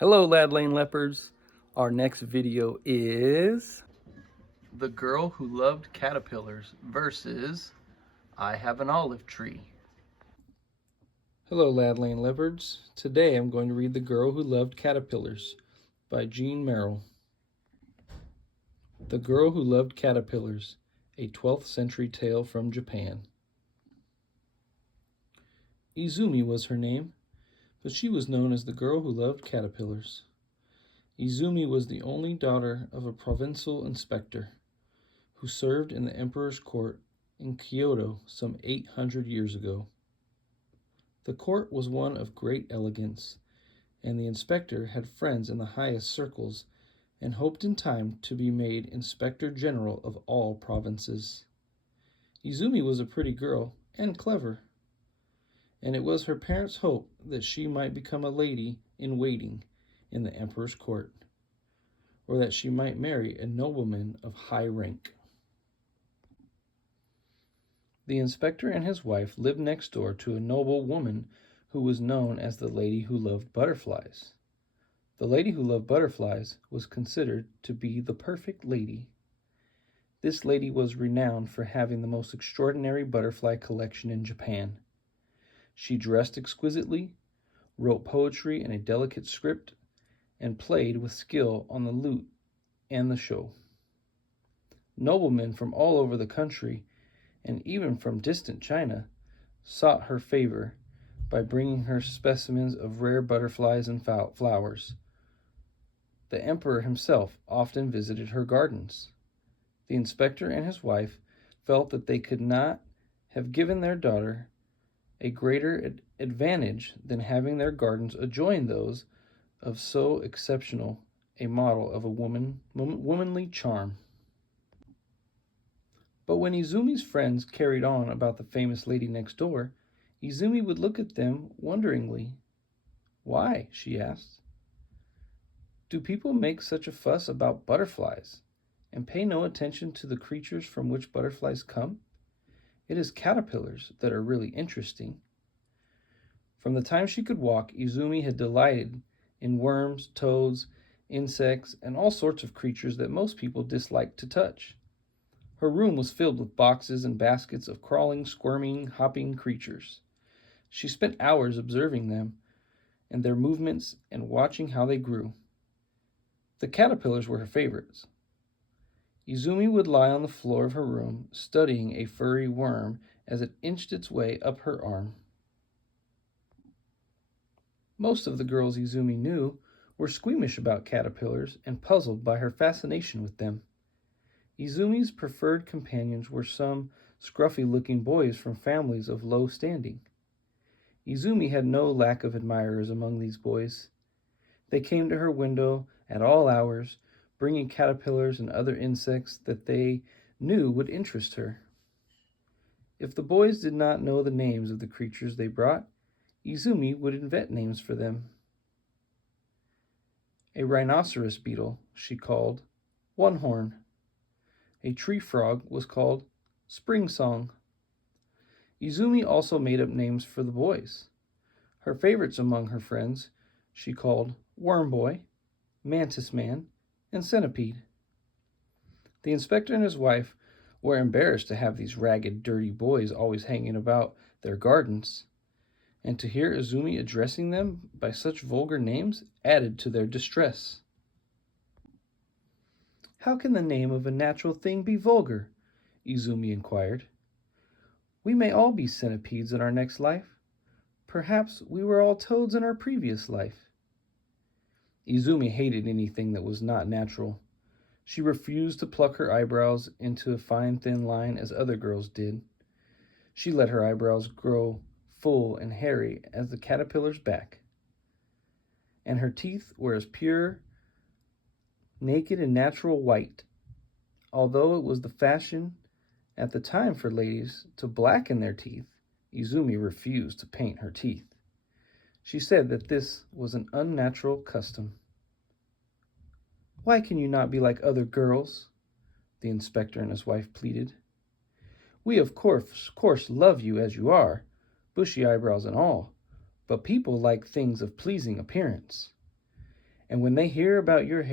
Hello, Lad Lane Leopards. Our next video is The Girl Who Loved Caterpillars versus I Have an Olive Tree. Hello, Lad Lane Leopards. Today I'm going to read The Girl Who Loved Caterpillars by Jean Merrill. The Girl Who Loved Caterpillars, a 12th century tale from Japan. Izumi was her name, but she was known as the girl who loved caterpillars. Izumi was the only daughter of a provincial inspector who served in the emperor's court in Kyoto some 800 years ago. The court was one of great elegance, and the inspector had friends in the highest circles and hoped in time to be made inspector general of all provinces. Izumi was a pretty girl and clever, and it was her parents' hope that she might become a lady in waiting in the emperor's court, or that she might marry a nobleman of high rank. The inspector and his wife lived next door to a noble woman who was known as the Lady Who Loved Butterflies. The Lady Who Loved Butterflies was considered to be the perfect lady. This lady was renowned for having the most extraordinary butterfly collection in Japan. She dressed exquisitely, wrote poetry in a delicate script, and played with skill on the lute and the shou. Noblemen from all over the country, and even from distant China, sought her favor by bringing her specimens of rare butterflies and flowers. The emperor himself often visited her gardens. The inspector and his wife felt that they could not have given their daughter a greater advantage than having their gardens adjoin those of so exceptional a model of a womanly charm. But when Izumi's friends carried on about the famous lady next door, Izumi would look at them wonderingly. "Why?" she asked. "Do people make such a fuss about butterflies, and pay no attention to the creatures from which butterflies come? It is caterpillars that are really interesting." From the time she could walk, Izumi had delighted in worms, toads, insects, and all sorts of creatures that most people disliked to touch. Her room was filled with boxes and baskets of crawling, squirming, hopping creatures. She spent hours observing them and their movements and watching how they grew. The caterpillars were her favorites. Izumi would lie on the floor of her room, studying a furry worm as it inched its way up her arm. Most of the girls Izumi knew were squeamish about caterpillars and puzzled by her fascination with them. Izumi's preferred companions were some scruffy-looking boys from families of low standing. Izumi had no lack of admirers among these boys. They came to her window at all hours, bringing caterpillars and other insects that they knew would interest her. If the boys did not know the names of the creatures they brought, Izumi would invent names for them. A rhinoceros beetle she called One Horn. A tree frog was called Spring Song. Izumi also made up names for the boys. Her favorites among her friends she called Worm Boy, Mantis Man, and Centipede. The inspector and his wife were embarrassed to have these ragged, dirty boys always hanging about their gardens, and to hear Izumi addressing them by such vulgar names added to their distress. "How can the name of a natural thing be vulgar?" Izumi inquired. "We may all be centipedes in our next life. Perhaps we were all toads in our previous life." Izumi hated anything that was not natural. She refused to pluck her eyebrows into a fine thin line as other girls did. She let her eyebrows grow full and hairy as the caterpillar's back. And her teeth were as pure, naked, and natural white. Although it was the fashion at the time for ladies to blacken their teeth, Izumi refused to paint her teeth. She said that this was an unnatural custom. "Why can you not be like other girls?" the inspector and his wife pleaded. "We of course love you as you are, bushy eyebrows and all, but people like things of pleasing appearance. And when they hear about your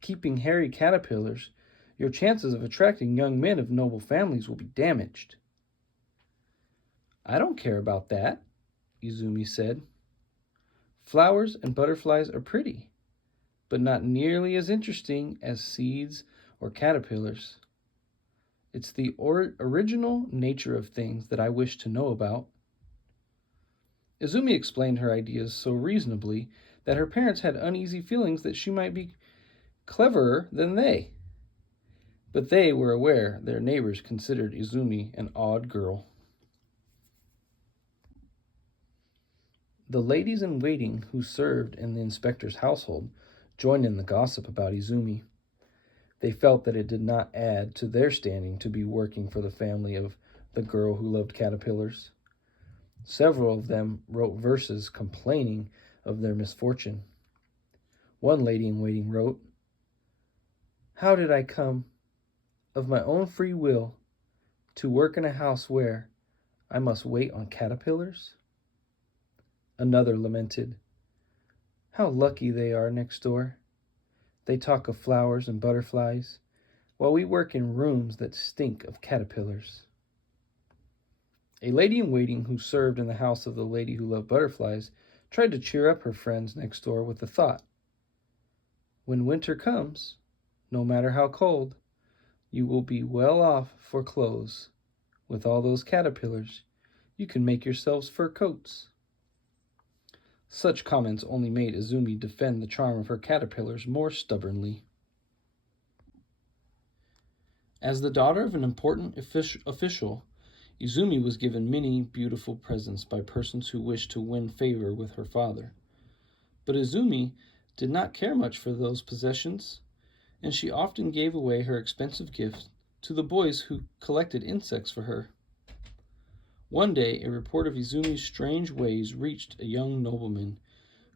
keeping hairy caterpillars, your chances of attracting young men of noble families will be damaged." "I don't care about that," Izumi said. "Flowers and butterflies are pretty, but not nearly as interesting as seeds or caterpillars. It's the original nature of things that I wish to know about." Izumi explained her ideas so reasonably that her parents had uneasy feelings that she might be cleverer than they. But they were aware their neighbors considered Izumi an odd girl. The ladies in waiting who served in the inspector's household joined in the gossip about Izumi. They felt that it did not add to their standing to be working for the family of the girl who loved caterpillars. Several of them wrote verses complaining of their misfortune. One lady in waiting wrote, "How did I come, of my own free will, to work in a house where I must wait on caterpillars?" Another lamented, "How lucky they are next door. They talk of flowers and butterflies, while we work in rooms that stink of caterpillars." A lady in waiting who served in the house of the lady who loved butterflies tried to cheer up her friends next door with the thought, "When winter comes, no matter how cold, you will be well off for clothes. With all those caterpillars, you can make yourselves fur coats." Such comments only made Izumi defend the charm of her caterpillars more stubbornly. As the daughter of an important official, Izumi was given many beautiful presents by persons who wished to win favor with her father. But Izumi did not care much for those possessions, and she often gave away her expensive gifts to the boys who collected insects for her. One day, a report of Izumi's strange ways reached a young nobleman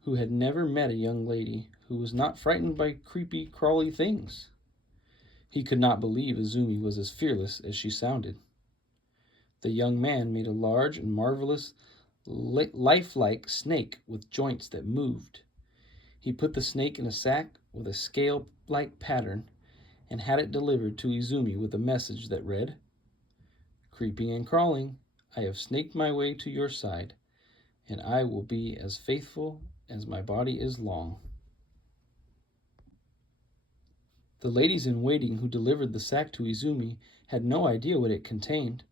who had never met a young lady who was not frightened by creepy, crawly things. He could not believe Izumi was as fearless as she sounded. The young man made a large and marvelous, lifelike snake with joints that moved. He put the snake in a sack with a scale-like pattern and had it delivered to Izumi with a message that read, "Creeping and crawling, I have snaked my way to your side, and I will be as faithful as my body is long." The ladies in waiting who delivered the sack to Izumi had no idea what it contained.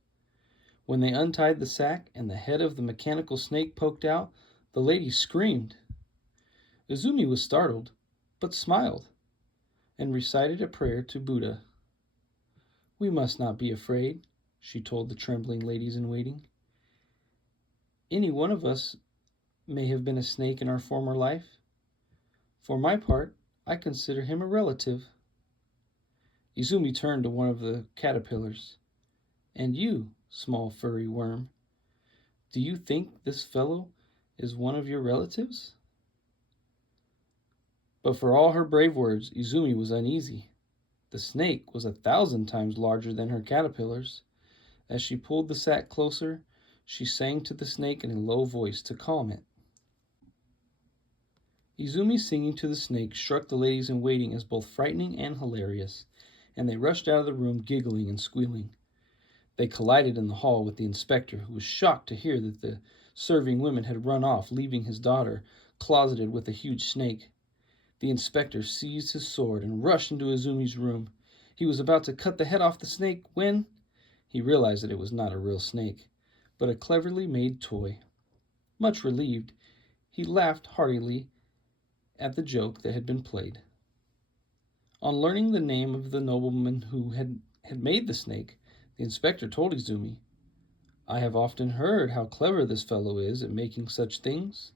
When they untied the sack and the head of the mechanical snake poked out, the ladies screamed. Izumi was startled, but smiled, and recited a prayer to Buddha. "We must not be afraid," she told the trembling ladies in waiting. "Any one of us may have been a snake in our former life. For my part, I consider him a relative." Izumi turned to one of the caterpillars. "And you, small furry worm, do you think this fellow is one of your relatives?" But for all her brave words, Izumi was uneasy. The snake was 1,000 times larger than her caterpillars. As she pulled the sack closer, she sang to the snake in a low voice to calm it. Izumi's singing to the snake struck the ladies in waiting as both frightening and hilarious, and they rushed out of the room giggling and squealing. They collided in the hall with the inspector, who was shocked to hear that the serving women had run off, leaving his daughter closeted with a huge snake. The inspector seized his sword and rushed into Izumi's room. He was about to cut the head off the snake when he realized that it was not a real snake, but a cleverly made toy. Much relieved, he laughed heartily at the joke that had been played. On learning the name of the nobleman who had made the snake, the inspector told Izumi, "I have often heard how clever this fellow is at making such things.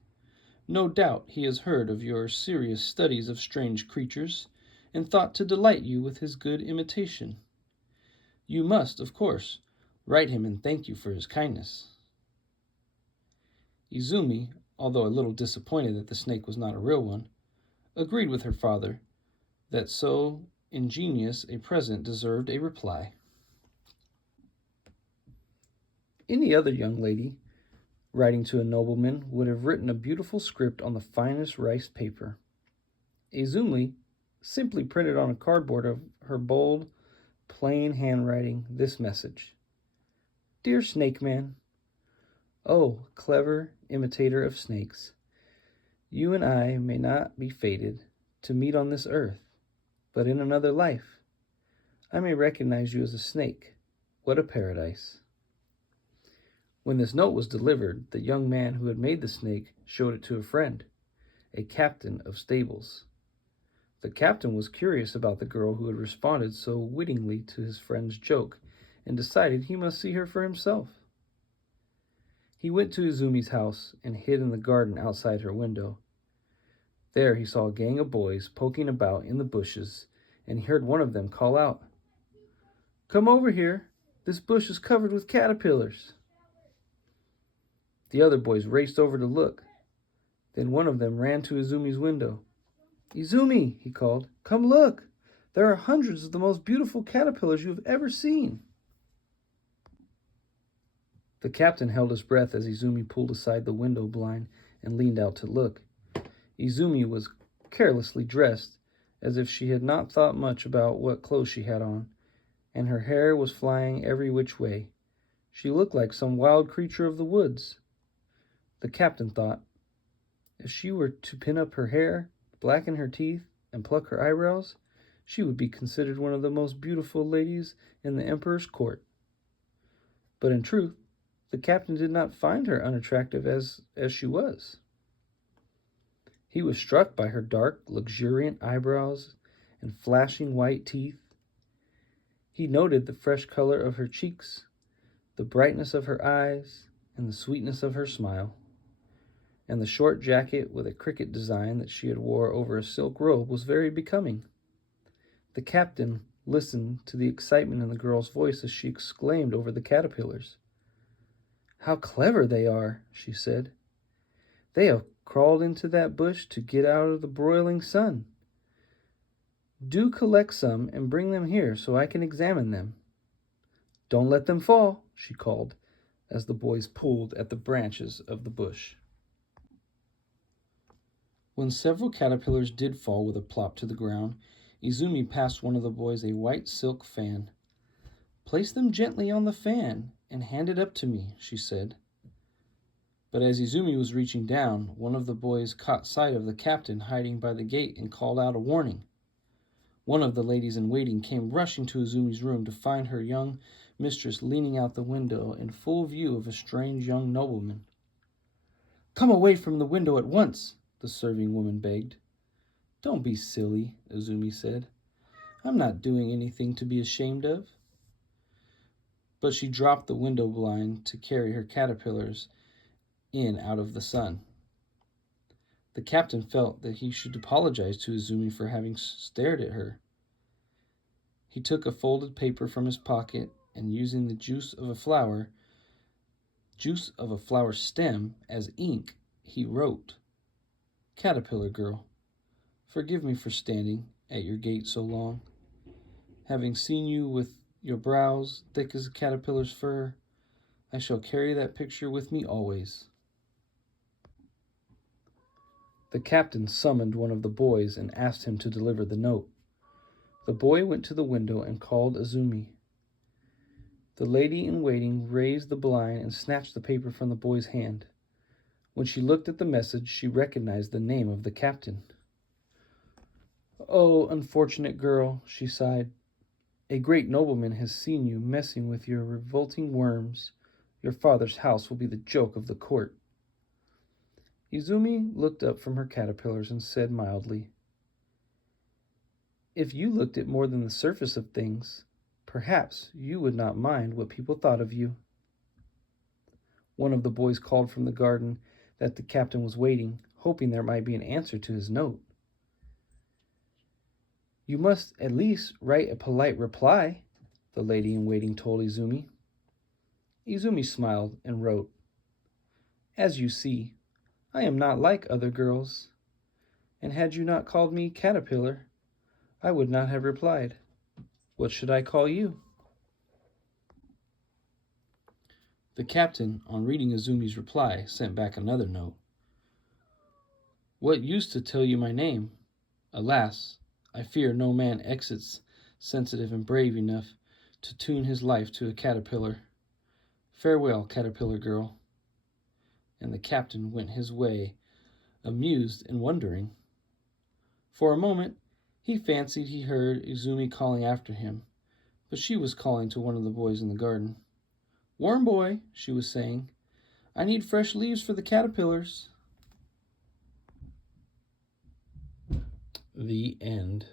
No doubt he has heard of your serious studies of strange creatures, and thought to delight you with his good imitation. You must, of course, write him and thank you for his kindness." Izumi, although a little disappointed that the snake was not a real one, agreed with her father that so ingenious a present deserved a reply. Any other young lady writing to a nobleman would have written a beautiful script on the finest rice paper. Izumi simply printed on a cardboard of her bold, plain handwriting this message: Dear Snake Man, oh, clever imitator of snakes, you and I may not be fated to meet on this earth, but in another life I may recognize you as a snake. What a paradise. When this note was delivered, the young man who had made the snake showed it to a friend, a captain of stables. The captain was curious about the girl who had responded so wittingly to his friend's joke and decided he must see her for himself. He went to Izumi's house and hid in the garden outside her window. There he saw a gang of boys poking about in the bushes, and he heard one of them call out, "Come over here. This bush is covered with caterpillars." The other boys raced over to look. Then one of them ran to Izumi's window. "Izumi," he called, "come look. There are hundreds of the most beautiful caterpillars you have ever seen." The captain held his breath as Izumi pulled aside the window blind and leaned out to look. Izumi was carelessly dressed, as if she had not thought much about what clothes she had on, and her hair was flying every which way. She looked like some wild creature of the woods. The captain thought, if she were to pin up her hair, blacken her teeth, and pluck her eyebrows, she would be considered one of the most beautiful ladies in the emperor's court. But in truth, the captain did not find her unattractive as she was. He was struck by her dark, luxuriant eyebrows and flashing white teeth. He noted the fresh color of her cheeks, the brightness of her eyes, and the sweetness of her smile. And the short jacket with a cricket design that she had wore over a silk robe was very becoming. The captain listened to the excitement in the girl's voice as she exclaimed over the caterpillars. "How clever they are," she said. "They have crawled into that bush to get out of the broiling sun. Do collect some and bring them here so I can examine them." "Don't let them fall," she called, as the boys pulled at the branches of the bush. When several caterpillars did fall with a plop to the ground, Izumi passed one of the boys a white silk fan. "Place them gently on the fan and hand it up to me," she said. But as Izumi was reaching down, one of the boys caught sight of the captain hiding by the gate and called out a warning. One of the ladies in waiting came rushing to Izumi's room to find her young mistress leaning out the window in full view of a strange young nobleman. "Come away from the window at once," the serving woman begged. "Don't be silly," Izumi said. "I'm not doing anything to be ashamed of." But she dropped the window blind to carry her caterpillars in out of the sun. The captain felt that he should apologize to Izumi for having stared at her. He took a folded paper from his pocket and, using the juice of a flower stem as ink, he wrote, "Caterpillar girl, forgive me for standing at your gate so long. Having seen you with your brows thick as a caterpillar's fur, I shall carry that picture with me always." The captain summoned one of the boys and asked him to deliver the note. The boy went to the window and called Izumi. The lady in waiting raised the blind and snatched the paper from the boy's hand. When she looked at the message, she recognized the name of the captain. "Oh, unfortunate girl," she sighed. "A great nobleman has seen you messing with your revolting worms. Your father's house will be the joke of the court." Izumi looked up from her caterpillars and said mildly, "If you looked at more than the surface of things, perhaps you would not mind what people thought of you." One of the boys called from the garden that the captain was waiting, hoping there might be an answer to his note. "You must at least write a polite reply," the lady in waiting told Izumi. Izumi smiled and wrote, "As you see, I am not like other girls, and had you not called me Caterpillar, I would not have replied. What should I call you?" The captain, on reading Izumi's reply, sent back another note. "What use to tell you my name? Alas, I fear no man exits sensitive and brave enough to tune his life to a caterpillar. Farewell, caterpillar girl. And the captain went his way, amused and wondering. For a moment, he fancied he heard Izumi calling after him, but she was calling to one of the boys in the garden. Worm boy, she was saying, I need fresh leaves for the caterpillars. The end.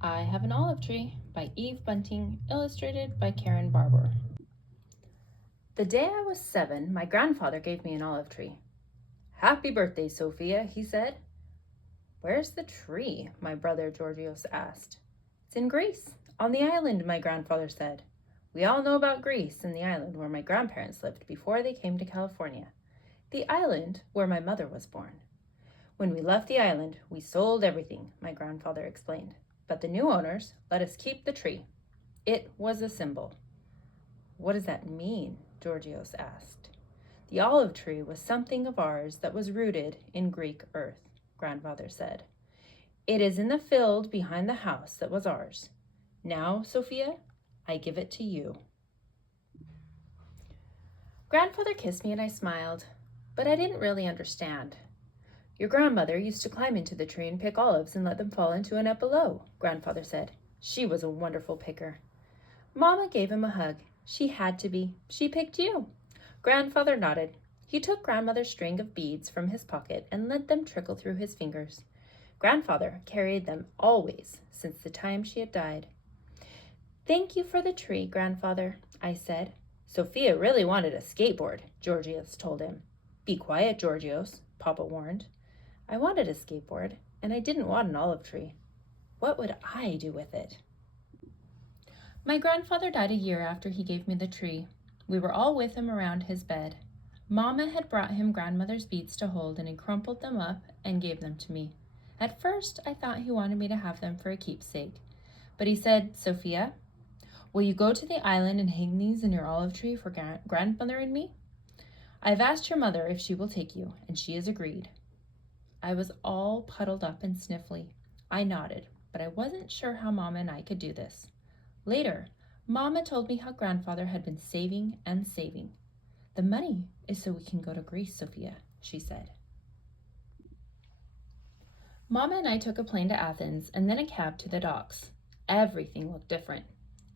I Have an Olive Tree by Eve Bunting, illustrated by Karen Barber. The day I was 7, my grandfather gave me an olive tree. Happy birthday, Sophia, he said. Where's the tree? My brother Georgios asked. It's in Greece, on the island, my grandfather said. We all know about Greece and the island where my grandparents lived before they came to California. The island where my mother was born. When we left the island, we sold everything, my grandfather explained. But the new owners let us keep the tree. It was a symbol. What does that mean? Georgios asked. The olive tree was something of ours that was rooted in Greek earth, grandfather said. It is in the field behind the house that was ours. Now, Sophia, I give it to you. Grandfather kissed me and I smiled, but I didn't really understand. Your grandmother used to climb into the tree and pick olives and let them fall into a net below, grandfather said. She was a wonderful picker. Mama gave him a hug. She had to be. She picked you. Grandfather nodded. He took grandmother's string of beads from his pocket and let them trickle through his fingers. Grandfather carried them always since the time she had died. Thank you for the tree, grandfather, I said. Sophia really wanted a skateboard, Georgios told him. Be quiet, Georgios, Papa warned. I wanted a skateboard, and I didn't want an olive tree. What would I do with it? My grandfather died a year after he gave me the tree. We were all with him around his bed. Mama had brought him grandmother's beads to hold, and he crumpled them up and gave them to me. At first, I thought he wanted me to have them for a keepsake. But he said, Sophia, will you go to the island and hang these in your olive tree for grandmother and me? I've asked your mother if she will take you, and she has agreed. I was all puddled up and sniffly. I nodded, but I wasn't sure how Mama and I could do this. Later, Mama told me how grandfather had been saving and saving. The money is so we can go to Greece, Sophia, she said. Mama and I took a plane to Athens and then a cab to the docks. Everything looked different.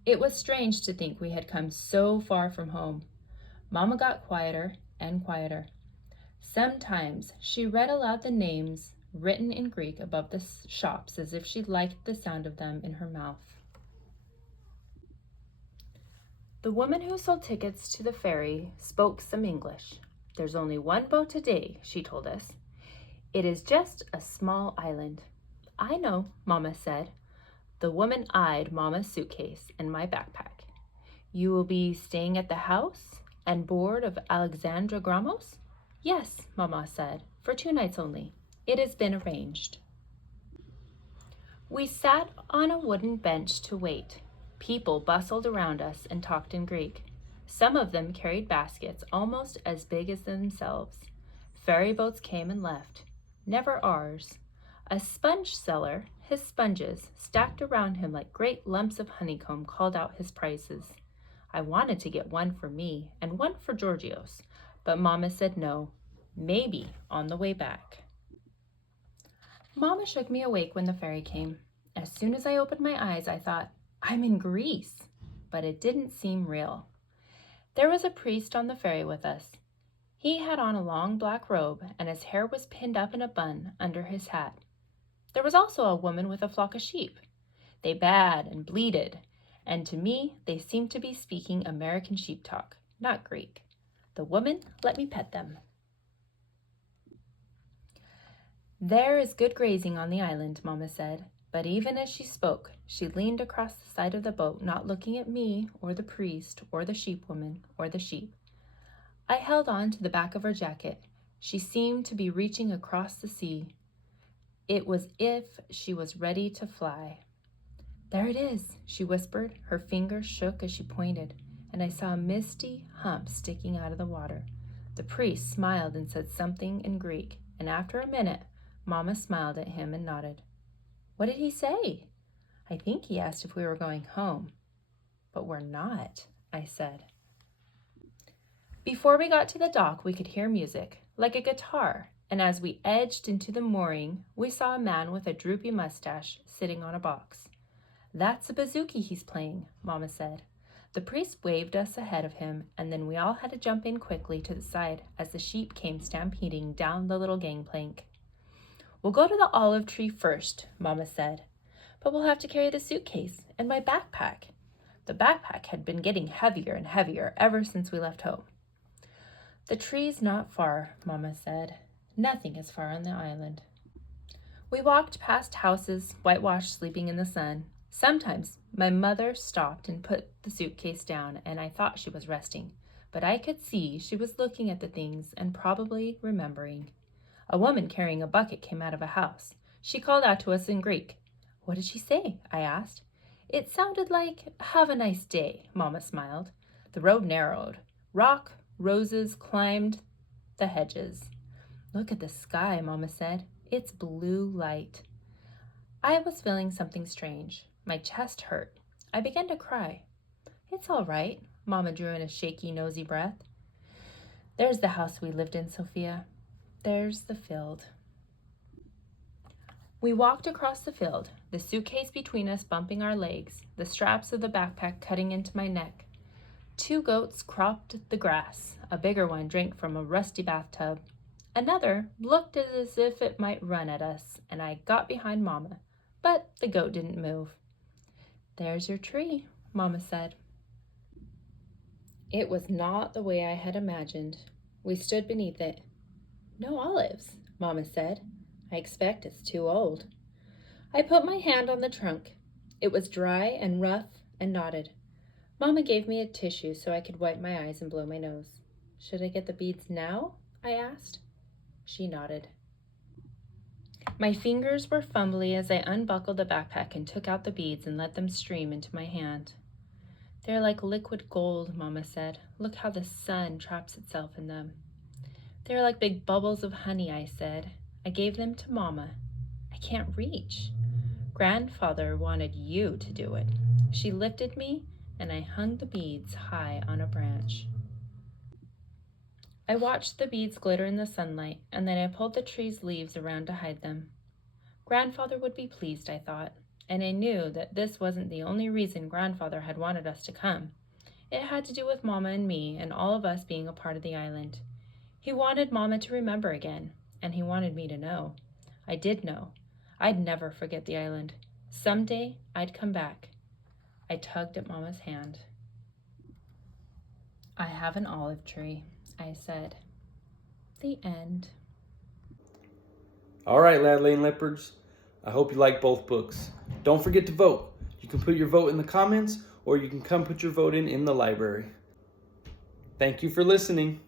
It was strange to think we had come so far from home. Mama got quieter and quieter. Sometimes she read aloud the names written in Greek above the shops as if she liked the sound of them in her mouth. The woman who sold tickets to the ferry spoke some English. There's only one boat a day, she told us. It is just a small island. I know, Mama said. The woman eyed Mama's suitcase and my backpack. You will be staying at the house and board of Alexandra Gramos? Yes, Mama said, for 2 nights only. It has been arranged. We sat on a wooden bench to wait. People bustled around us and talked in Greek. Some of them carried baskets almost as big as themselves. Ferry boats came and left. Never ours. A sponge seller, his sponges stacked around him like great lumps of honeycomb, called out his prices. I wanted to get one for me and one for Georgios, but Mama said no, maybe on the way back. Mama shook me awake when the ferry came. As soon as I opened my eyes, I thought, I'm in Greece, but it didn't seem real. There was a priest on the ferry with us. He had on a long black robe, and his hair was pinned up in a bun under his hat. There was also a woman with a flock of sheep. They baaed and bleated, and to me they seemed to be speaking American sheep talk, not Greek. The woman let me pet them. There is good grazing on the island, Mama said, but even as she spoke, she leaned across the side of the boat, not looking at me or the priest or the sheep woman or the sheep. I held on to the back of her jacket. She seemed to be reaching across the sea. It was as if she was ready to fly. There it is, she whispered. Her fingers shook as she pointed, and I saw a misty hump sticking out of the water. The priest smiled and said something in Greek, and after a minute, Mama smiled at him and nodded. What did he say? I think he asked if we were going home. But we're not, I said. Before we got to the dock, we could hear music, like a guitar, and as we edged into the mooring, we saw a man with a droopy mustache sitting on a box. That's a bouzouki he's playing, Mama said. The priest waved us ahead of him, and then we all had to jump in quickly to the side as the sheep came stampeding down the little gangplank. We'll go to the olive tree first, Mama said, but we'll have to carry the suitcase and my backpack. The backpack had been getting heavier and heavier ever since we left home. The tree's not far, Mama said. Nothing is far on the island. We walked past houses, whitewashed, sleeping in the sun. Sometimes my mother stopped and put the suitcase down, and I thought she was resting, but I could see she was looking at the things and probably remembering. A woman carrying a bucket came out of a house. She called out to us in Greek. What did she say? I asked. It sounded like, have a nice day, Mama smiled. The road narrowed. Rock, roses climbed the hedges. Look at the sky, Mama said. It's blue light. I was feeling something strange. My chest hurt. I began to cry. It's all right, Mama drew in a shaky, nosy breath. There's the house we lived in, Sophia. There's the field. We walked across the field, the suitcase between us bumping our legs, the straps of the backpack cutting into my neck. 2 goats cropped the grass. A bigger one drank from a rusty bathtub. Another looked as if it might run at us, and I got behind Mama, but the goat didn't move. There's your tree, Mama said. It was not the way I had imagined. We stood beneath it. No olives, Mama said. I expect it's too old. I put my hand on the trunk. It was dry and rough and knotted. Mama gave me a tissue so I could wipe my eyes and blow my nose. Should I get the beads now? I asked. She nodded. My fingers were fumbly as I unbuckled the backpack and took out the beads and let them stream into my hand. They're like liquid gold, Mama said. Look how the sun traps itself in them. They're like big bubbles of honey, I said. I gave them to Mama. I can't reach. Grandfather wanted you to do it. She lifted me, and I hung the beads high on a branch. I watched the beads glitter in the sunlight, and then I pulled the tree's leaves around to hide them. Grandfather would be pleased, I thought, and I knew that this wasn't the only reason Grandfather had wanted us to come. It had to do with Mama and me and all of us being a part of the island. He wanted Mama to remember again, and he wanted me to know. I did know. I'd never forget the island. Someday I'd come back. I tugged at Mama's hand. I have an olive tree, I said. The end. All right, Lad Lane Leopards. I hope you like both books. Don't forget to vote. You can put your vote in the comments, or you can come put your vote in the library. Thank you for listening.